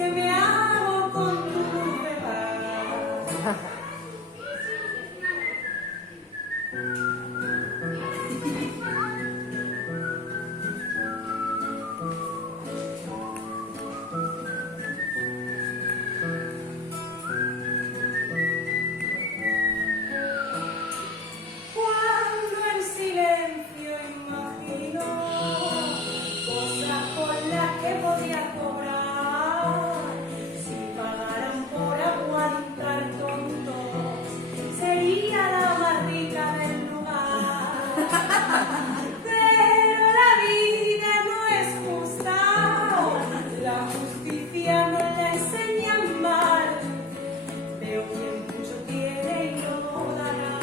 que me hago con tu luz de paz. Cuando en silencio imagino cosas por las que podía cobrar, si pagaran por aguantar tontos, sería la más rica del lugar. Pero la vida no es justa, la justicia no la enseñan mal. Veo quien mucho tiene y no dará.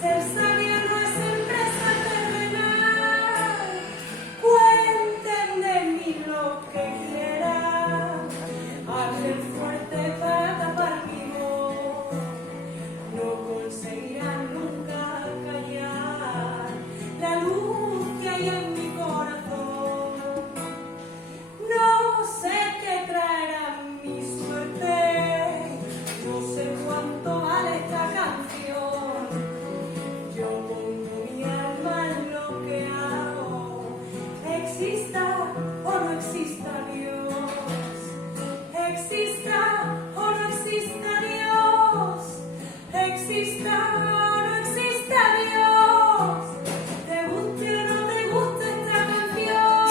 Ser sabio no es empresa terrenal. Cuenten de mí lo que quieran, hablen fuerte para tapar mi voz. No conseguirán nunca callar la luz que hay en mi corazón. No sé qué traerá mi suerte, no sé cuánto vale esta canción. Yo pongo mi alma en lo que hago, exista o no exista Dios, exista o no exista Dios, exista o no exista Dios, te guste o no te guste esta canción.